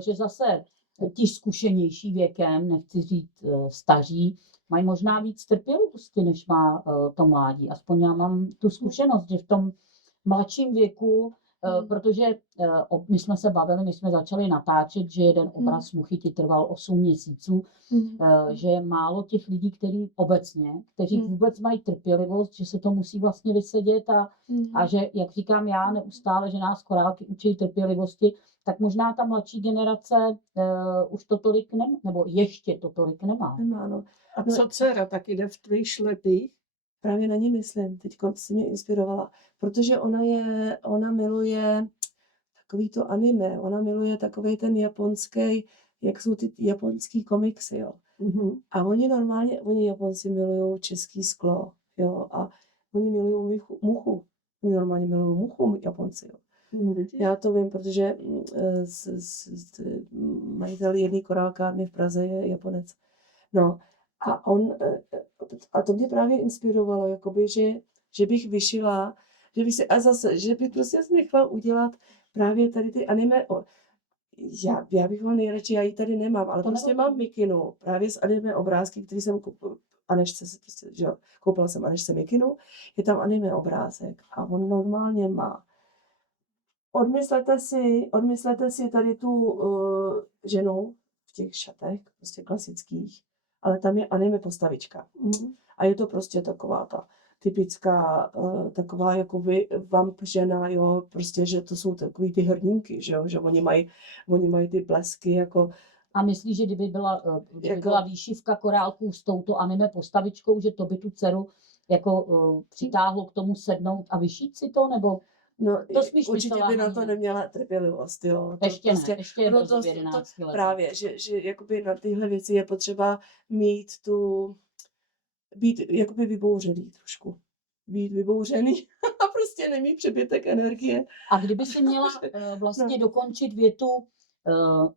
že zase ti zkušenější věkem, nechci říct staří, mají možná víc trpělivosti, než má to mládí. Aspoň já mám tu zkušenost, že v tom mladším věku, protože my jsme se bavili, my jsme začali natáčet, že jeden obraz Muchy ti trval 8 měsíců, že je málo těch lidí, kteří vůbec mají trpělivost, že se to musí vlastně vysedět a že, jak říkám já neustále, že nás korálky učí trpělivosti, tak možná ta mladší generace už to tolik nemá, nebo ještě to tolik nemá. Nemá, no. A co dcera, tak jde v tvých šlepích? Právě na ní myslím, teď si mě inspirovala, protože ona miluje takový to anime, ona miluje takovej ten japonský, jak jsou ty japonský komiksy, jo. A oni Japonci milujou český sklo, jo, a oni milují muchu. Oni normálně milují muchu, Japonci, jo. Já to vím, protože majitel jedné korálkárny v Praze je Japonec. No, a to mě právě inspirovalo, jakoby, že bych vyšila, že bych prostě nechala udělat právě tady ty anime. Já bych ho nejradši, já ji tady nemám, ale prostě mám mikinu právě z anime obrázky, který jsem koupila jsem Anešce mikinu, je tam anime obrázek a on normálně má. Odmyslete si tady tu ženu v těch šatech, prostě klasických, ale tam je anime postavička. A je to prostě taková ta typická, taková jako vamp žena, jo, prostě, že to jsou takový ty hrdinky, že oni mají ty blesky, jako... A myslíš, že kdyby byla výšivka korálků s touto anime postavičkou, že to by tu dceru jako přitáhlo k tomu sednout a vyšít si to, nebo... No, to spíš určitě by na to neměla trpělivost, jo. Ještě prostě, ne, ještě je to 11 let. Právě, že jakoby na tyhle věci je potřeba být jakoby vybouřený trošku. Být vybouřený a prostě nemít přebytek energie. A kdyby si měla vlastně dokončit větu,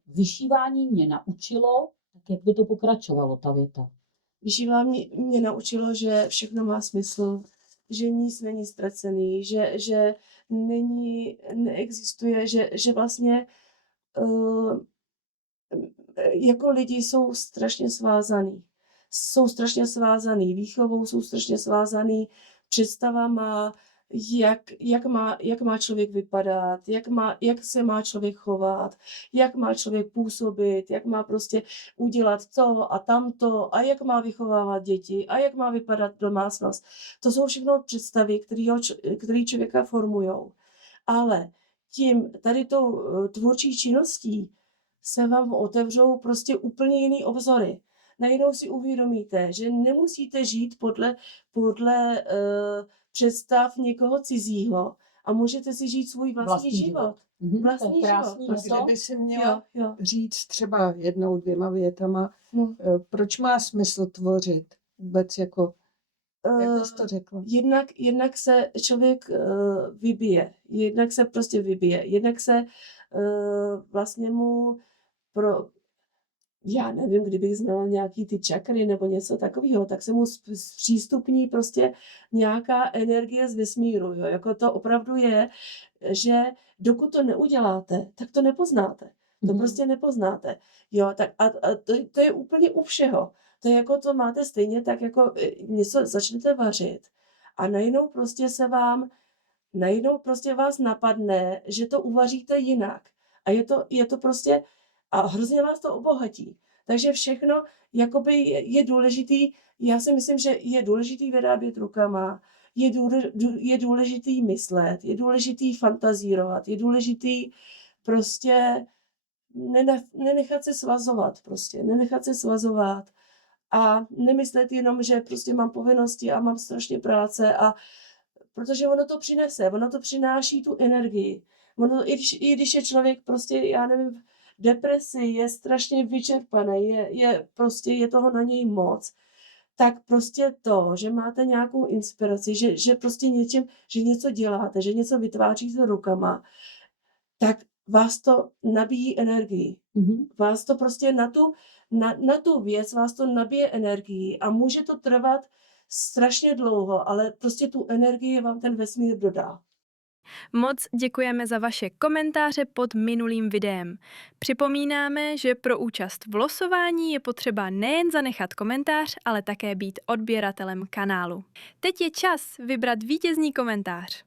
vyšívání mě naučilo, tak jak by to pokračovalo, ta věta? Vyšívání mě naučilo, že všechno má smysl, že nic není ztracený, že neexistuje, že vlastně jako lidi jsou strašně svázaný. Jsou strašně svázaný výchovou, jsou strašně svázaný představama, jak má člověk vypadat, jak se má člověk chovat, jak má člověk působit, jak má prostě udělat to a tamto a jak má vychovávat děti a jak má vypadat domácnost. To jsou všechno představy, které člověka formujou. Ale tady tou tvůrčí činností se vám otevřou prostě úplně jiný obzory. Najednou si uvědomíte, že nemusíte žít podle představ někoho cizího a můžete si žít svůj vlastní život. Vlastní život. Kdyby si měla říct třeba 1, 2 větama, proč má smysl tvořit vůbec jako, jak jsi to řekla? Jednak se člověk vybije, jednak se vlastně mu já nevím, kdybych znala nějaký ty čakry nebo něco takového, tak se mu zpřístupní prostě nějaká energie z vesmíru. Jo? Jako to opravdu je, že dokud to neuděláte, tak to nepoznáte. To prostě nepoznáte. Jo, tak a to je úplně u všeho. To je jako to máte stejně tak, jako něco začnete vařit a najednou prostě vás napadne, že to uvaříte jinak. A je to prostě a hrozně vás to obohatí. Takže všechno jakoby je důležitý, já si myslím, že je důležitý vyrábět rukama, je důležitý myslet, je důležitý fantazírovat, je důležitý prostě nenechat se svazovat a nemyslet jenom, že prostě mám povinnosti a mám strašně práce protože ono to přináší tu energii. ono, i když je člověk prostě, já nevím, v depresi, je strašně vyčerpaný, prostě, je toho na něj moc, tak prostě to, že máte nějakou inspiraci, že prostě že něco děláte, že něco vytváříte rukama, tak vás to nabíjí energii. Vás to prostě na tu věc vás to nabije energii a může to trvat strašně dlouho, ale prostě tu energii vám ten vesmír dodá. Moc děkujeme za vaše komentáře pod minulým videem. Připomínáme, že pro účast v losování je potřeba nejen zanechat komentář, ale také být odběratelem kanálu. Teď je čas vybrat vítězný komentář.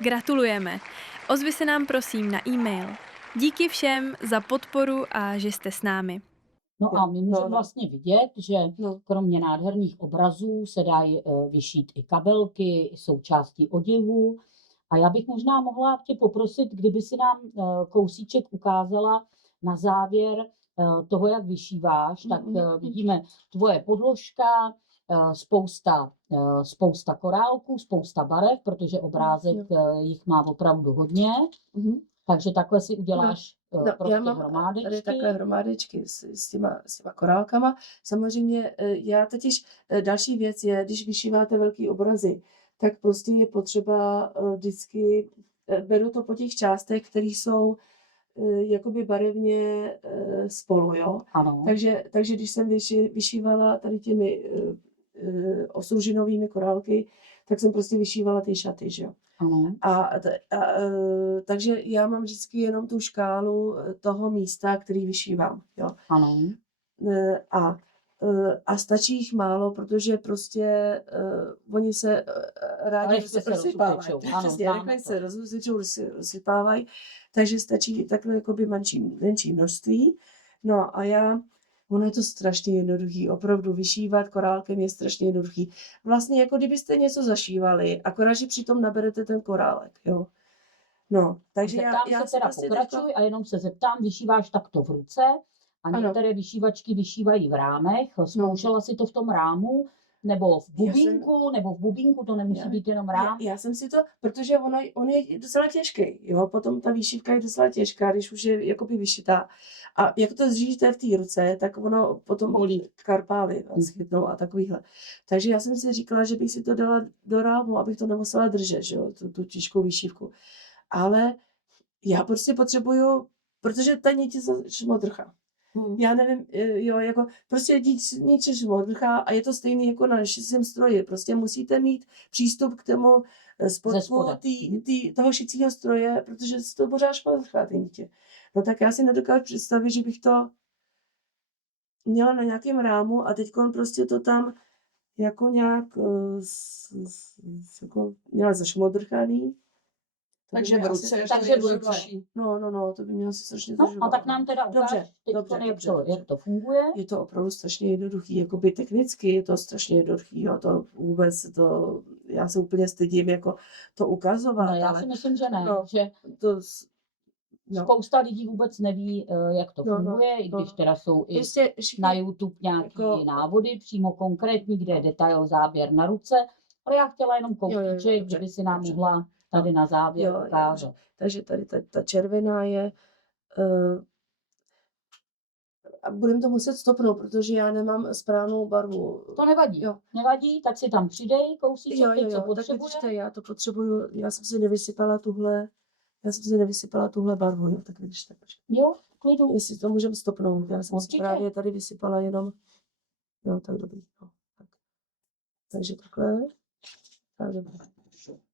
Gratulujeme. Ozvi se nám prosím na e-mail. Díky všem za podporu a že jste s námi. No a my můžeme vlastně vidět, že No. kromě nádherných obrazů se dají vyšít i kabelky, i součástí oděvu. A já bych možná mohla tě poprosit, kdyby si nám kousíček ukázala na závěr toho, jak vyšíváš, tak vidíme tvoje podložka, spousta korálků, spousta barev, protože obrázek jich má opravdu hodně. Takže takhle si uděláš prostě já mám hromádečky. tady takové hromádečky s těma korálkama. Samozřejmě já totiž, další věc je, když vyšíváte velký obrazy, tak prostě je potřeba vždycky, beru to po těch částech, které jsou jakoby barevně spolu, jo. Ano. Takže když jsem vyšívala tady těmi osružinovými korálky, tak jsem prostě vyšívala ty šaty, že jo. Ano. Takže já mám vždycky jenom tu škálu toho místa, který vyšívám, jo. Ano. A stačí jich málo, protože prostě oni se rádi rozsypávají. Přesně, rychle se rozsypávají, takže stačí takhle jakoby menší množství. No a ono je to strašně jednoduchý, opravdu vyšívat korálkem je strašně jednoduchý. Vlastně jako kdybyste něco zašívali, akorát, že přitom naberete ten korálek, jo. No, takže já se teda prostě pokračuj a jenom se zeptám, vyšíváš takto v ruce a některé vyšívačky vyšívají v rámech. Zkoušela si to v tom rámu? Nebo v bubínku, to nemusí být jenom rám. Já jsem si to, protože on je docela těžký, jo, potom ta výšivka je docela těžká, když už je jakoby vyšitá. A jak to zřížíte v té ruce, tak ono potom bolí karpály schytnou a takovýhle. Takže já jsem si říkala, že bych si to dala do rámu, abych to nemusela držet, že jo, tu těžkou výšivku. Ale já prostě potřebuju, protože ta niť je šmodrcha. Já nevím, jo, jako prostě nic šmodrcha a je to stejný jako na šicím stroji. Prostě musíte mít přístup k tomu spodku toho šicího stroje, protože se to pořád šmodrchá ty nitě. No tak já si nedokážu představit, že bych to měla na nějakém rámu a teďkon prostě to tam jako nějak jako měla zašmodrchaný. Takže v ruce. No, to by mělo si strašně No a tak nám teda ukáž, jak to funguje. Je to opravdu strašně jednoduchý, jakoby technicky je to strašně jednoduchý, jo, já se úplně stydím jako to ukazovat. No, já si myslím, že ne, že spousta lidí vůbec neví, jak to funguje, i když teda jsou i na YouTube nějaké návody, přímo konkrétní, kde je detail záběr na ruce, ale já chtěla jenom kousíček, kdyby si nám mohla tady na závěr ukázat. Takže tady ta červená je, a budeme to muset stopnout, protože já nemám správnou barvu. To nevadí, nevadí, tak si tam přidej kousíček, co potřebuje. Tak já to potřebuju, já jsem si nevysypala tuhle barvu, jo, tak vidíš, tak. Jo, klidu. Jestli to můžeme stopnout, já jsem si právě tady vysypala jenom, jo, tak dobrý, no, tak. Takže takhle, tak dobrý.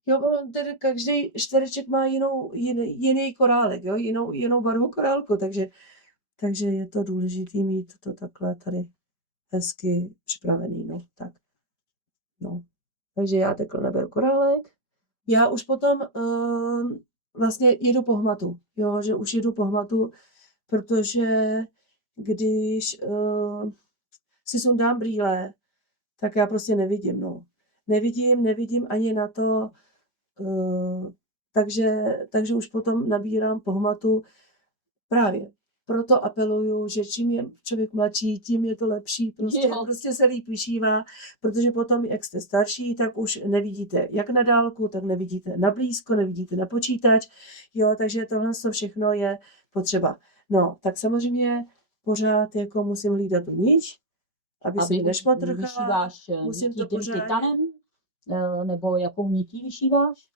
Jo, tedy každý čtvereček má jiný korálek, jo, jinou barvu korálku, takže je to důležité mít to takhle tady hezky připravený, no, tak. No, takže já takhle naberu korálek. Já už potom vlastně jedu po hmatu, jo, že už jedu po hmatu, protože když si sundám brýle, tak já prostě nevidím, no. Nevidím ani na to, takže už potom nabírám po hmatu právě. proto apeluju, že čím je člověk mladší, tím je to lepší, Jo. prostě se líp vyšívá, protože potom, jak jste starší, tak už nevidíte jak na dálku, tak nevidíte na blízko, nevidíte na počítač, jo, takže tohle všechno je potřeba. No, tak samozřejmě pořád jako musím hlídat tu níž, aby se mi nešmatrchala, vyšíváš musím nití to tím pořádně- titanem? Nebo jakou nití vyšíváš?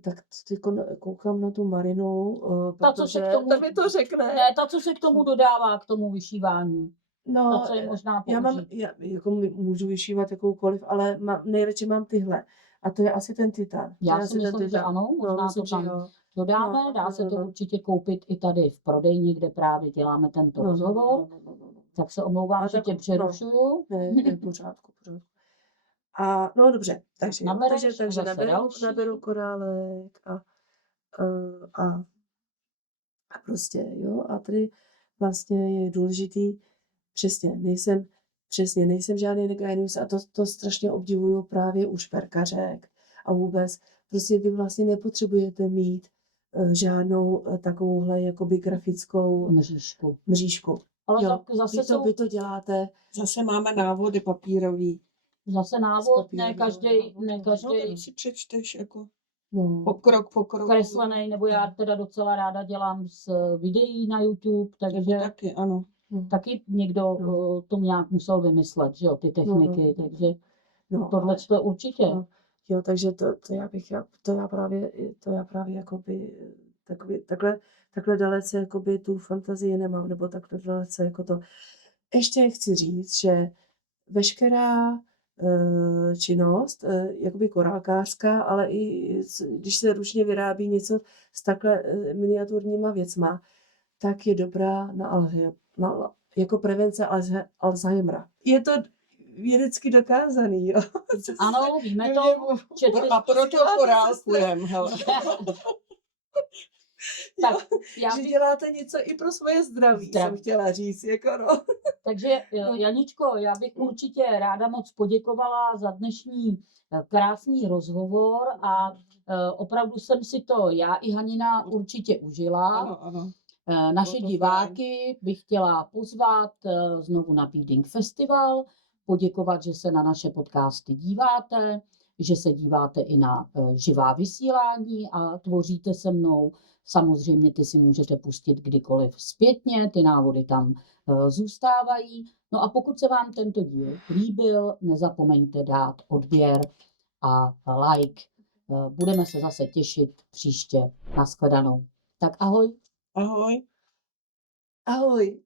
tak teďko koukám na tu Marinu, Ta, co se protože k tomu- ta mi to řekne. Ne, ta, co se k tomu dodává, k tomu vyšívání. No, To, co je možná já použít. jako můžu vyšívat jakoukoliv, ale nejradši mám tyhle. A to je asi ten titan. Já To je si asi ten myslím, že titan. ano, možná myslím, to že tam jo. dodáme, No, dá se to no. určitě koupit i tady v prodejně, kde právě děláme tento rozhovor. No. Tak se omlouvám, A že tak- tě přerušuju. Ne, v pořádku. A no dobře, takže, Nabereš takže zase další. naberu korálek a prostě, jo, a tady vlastně je důležitý, nejsem žádný genius a to strašně obdivuju právě u šperkařek a vůbec, prostě vy vlastně nepotřebujete mít žádnou takovouhle jakoby grafickou mřížku. Ale Jo, tak zase vy to děláte. Zase máme návody papírový. zase návod, ne každý No, tak si přečteš jako No. pokrok po kroku. kreslený, nebo já teda docela ráda dělám z videí na YouTube, takže Taky, ano. taky někdo to nějak musel vymyslet, že jo, ty techniky, takže tohle to je určitě. No, jo, takže to já právě jakoby takhle dalece jakoby tu fantazii nemám, nebo takhle dalece jako to. Ještě chci říct, že veškerá činnost, jakoby korálkářská, ale i když se ručně vyrábí něco s takhle miniaturníma věcma, tak je dobrá jako prevence Alzheimera. Je to vědecky dokázaný, jo. Ano, víme to. A proto korálkujeme, hele. Tak, já Že bych, děláte něco i pro svoje zdraví, jsem chtěla říct, jako no. takže Janičko, já bych určitě ráda moc poděkovala za dnešní krásný rozhovor a opravdu jsem si to já i Hanina určitě užila. Ano. Naše Bylo to diváky bych chtěla pozvat znovu na Beading Festival, poděkovat, že se na naše podcasty díváte, že se díváte i na živá vysílání a tvoříte se mnou. Samozřejmě ty si můžete pustit kdykoliv zpětně, ty návody tam zůstávají. No a pokud se vám tento díl líbil, nezapomeňte dát odběr a like. Budeme se zase těšit příště. Nashledanou. Tak ahoj. Ahoj. Ahoj.